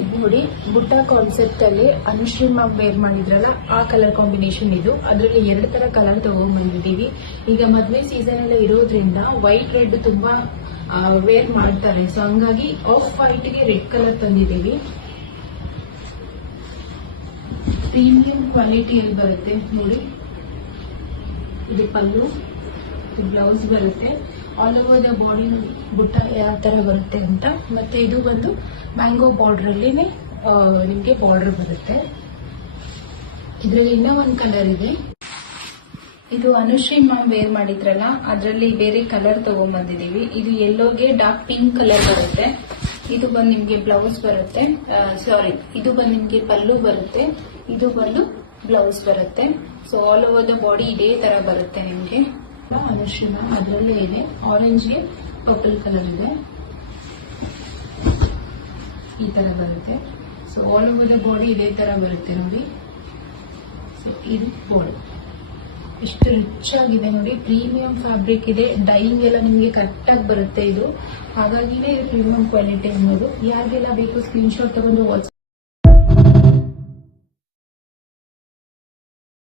ಇದು ನೋಡಿ ಬುಟ್ಟ ಕಾನ್ಸೆಪ್ಟ್ ಅಲ್ಲಿ ಅನುಶ್ರೀ ಮ್ಯಾಮ್ ವೇರ್ ಮಾಡಿದ್ರಲ್ಲ ಆ ಕಲರ್ ಕಾಂಬಿನೇಷನ್ ಇದು. ಅದರಲ್ಲಿ 2 ತರ ಕಲರ್ ತಗೊಂಡ್ ಬಂದಿದೀವಿ. ಈಗ ಮದ್ವೆ ಸೀಸನ್ ಎಲ್ಲ ಇರೋದ್ರಿಂದ ವೈಟ್ ರೆಡ್ ತುಂಬಾ ವೇರ್ ಮಾಡ್ತಾರೆ. ಸೊ ಹಂಗಾಗಿ ಆಫ್ ವೈಟ್ ಗೆ ರೆಡ್ ಕಲರ್ ತಂದಿದ್ದೀವಿ. ಪ್ರೀಮಿಯಂ ಕ್ವಾಲಿಟಿಯಲ್ಲಿ ಬರುತ್ತೆ ನೋಡಿ. ಇದು ಪಲ್ಲು, ಇದು ಬ್ಲೌಸ್ ಬರುತ್ತೆ. ಆಲ್ ಓವರ್ ದ ಬಾಡಿ ಬುಟ್ಟ ಯಾವ ತರ ಬರುತ್ತೆ ಅಂತ. ಮತ್ತೆ ಇದು ಬಂದು ಮ್ಯಾಂಗೋ ಬಾರ್ಡರ್ ಅಲ್ಲಿ ನಿಮ್ಗೆ ಬಾರ್ಡರ್ ಬರುತ್ತೆ. ಇದರಲ್ಲಿ ಇನ್ನೂ ಒಂದು ಕಲರ್ ಇದೆ. ಇದು ಅನುಶ್ರೀ ಮ್ಯಾಮ್ ವೇರ್ ಮಾಡಿದ್ರಲ್ಲ ಅದರಲ್ಲಿ ಬೇರೆ ಕಲರ್ ತಗೊಂಡ್ ಬಂದಿದೀವಿ. ಇದು ಯೆಲ್ಲೋಗೆ ಡಾರ್ಕ್ ಪಿಂಕ್ ಕಲರ್ ಬರುತ್ತೆ. ಇದು ಬಂದು ನಿಮ್ಗೆ ಬ್ಲೌಸ್ ಬರುತ್ತೆ. ಇದು ಬಂದು ನಿಮ್ಗೆ ಪಲ್ಲು ಬರುತ್ತೆ. ಇದು ಬಂದು ಬ್ಲೌಸ್ ಬರುತ್ತೆ. So all over the body ಇದೇ ತರ ಬರುತ್ತೆ ನಿಮ್ಗೆ. ಅನುಶ್ರೀ ಮ್ಯಾಮ್ ಅದರಲ್ಲೇ ಇದೆ. ಆರೆಂಜ್ಗೆ ಪರ್ಪಲ್ ಕಲರ್ ಇದೆ. ಈ ತರ ಬರುತ್ತೆ. So all over the body ಇದೇ ತರ ಬರುತ್ತೆ ನೋಡಿ. ಸೊ ಇದು ಬಾಡಿ ಎಷ್ಟು ರಿಚ್ ಆಗಿದೆ ನೋಡಿ. ಪ್ರೀಮಿಯಂ ಫ್ಯಾಬ್ರಿಕ್ ಇದೆ. ಡೈಯಿಂಗ್ ಎಲ್ಲ ನಿಮಗೆ ಕರೆಕ್ಟ್ ಆಗಿ ಬರುತ್ತೆ. ಇದು ಹಾಗಾಗಿನೇ ಇದು ಪ್ರೀಮಿಯಂ ಕ್ವಾಲಿಟಿ ಅನ್ನೋದು. ಯಾರಿಗೆಲ್ಲ ಬೇಕು ಸ್ಕ್ರೀನ್ ಶಾಟ್ ತಗೊಂಡು ವಾಟ್ಸ್ಆಪ್